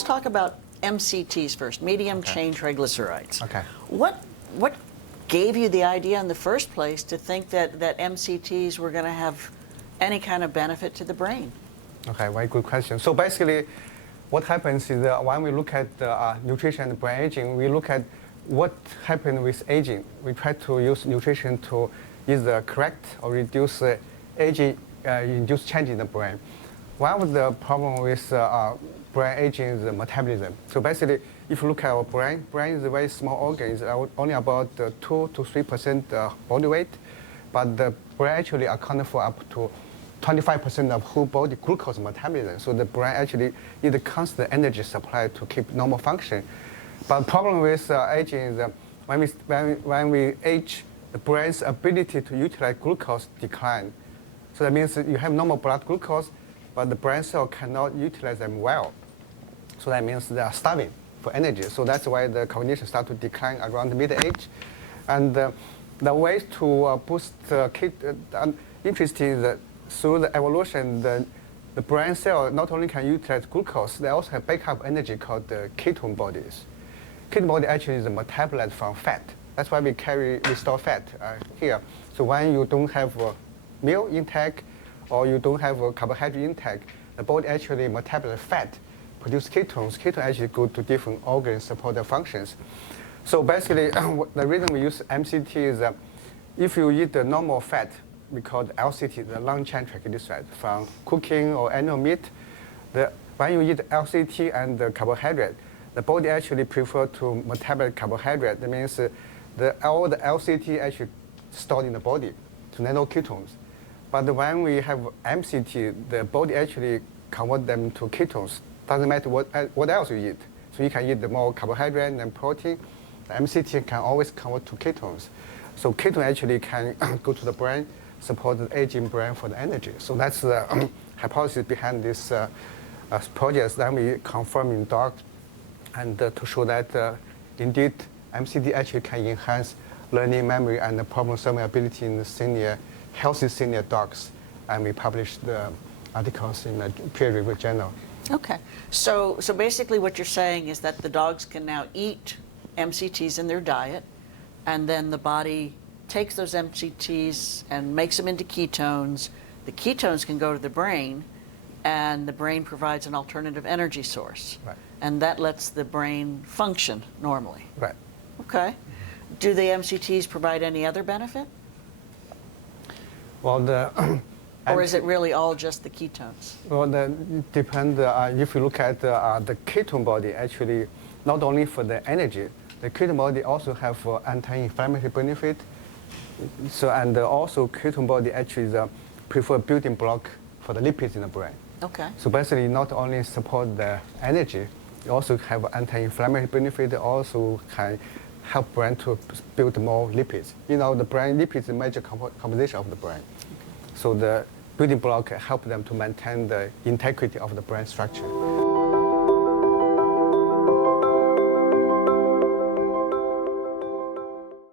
let's talk about MCTs first, medium chain triglycerides. Okay. What gave you the idea in the first place to think that MCTs were going to have any kind of benefit to the brain? Okay, very good question. So basically, what happens is that when we look at nutrition and brain aging, we look at what happened with aging. We try to use nutrition to either correct or reduce aging-induced change in the brain. One of the problem with brain aging is the metabolism. So basically, if you look at our brain is a very small organ. It's only about 2 to 3% body weight, but the brain actually accounts for up to 25% of whole body glucose metabolism. So the brain actually needs a constant energy supply to keep normal function. But the problem with aging is that when we age, the brain's ability to utilize glucose decline. So that means that you have normal blood glucose, but the brain cell cannot utilize them well. So that means they are starving for energy. So that's why the cognition starts to decline around mid-age. And the ways to boost interesting is that through the evolution, the brain cell not only can utilize glucose, they also have backup energy called the ketone bodies. Ketone body actually is a metabolite from fat. That's why we store fat here. So when you don't have meal intake or you don't have a carbohydrate intake, the body actually metabolize fat, produce ketones. Ketones actually go to different organs, support their functions. So basically, the reason we use MCT is that if you eat the normal fat, we call it LCT, the long-chain triglyceride, from cooking or animal meat. When you eat LCT and the carbohydrate, the body actually prefer to metabolize carbohydrate. That means all the LCT actually stored in the body to nanoketones. But when we have MCT, the body actually convert them to ketones. Doesn't matter what else you eat. So you can eat the more carbohydrate and protein. The MCT can always convert to ketones. So ketone actually can go to the brain, support the aging brain for the energy. So that's the hypothesis behind this project that we confirm in dogs, and to show that indeed MCT actually can enhance learning, memory, and the problem-solving ability in the healthy senior dogs. And we published the articles in a peer-reviewed journal. Okay, so basically what you're saying is that the dogs can now eat MCTs in their diet, and then the body takes those MCTs and makes them into ketones. The ketones can go to the brain, and the brain provides an alternative energy source. Right. And that lets the brain function normally. Right. Okay. Do the MCTs provide any other benefit? Well, or is it really all just the ketones? Well, it depends. If you look at the ketone body, actually, not only for the energy, the ketone body also have anti-inflammatory benefit. So, and also ketone body actually is a preferred building block for the lipids in the brain. Okay. So basically, not only support the energy, it also have anti-inflammatory benefit. It also can help brain to build more lipids. You know, the brain lipids is a major composition of the brain. Okay. So the building block help them to maintain the integrity of the brain structure.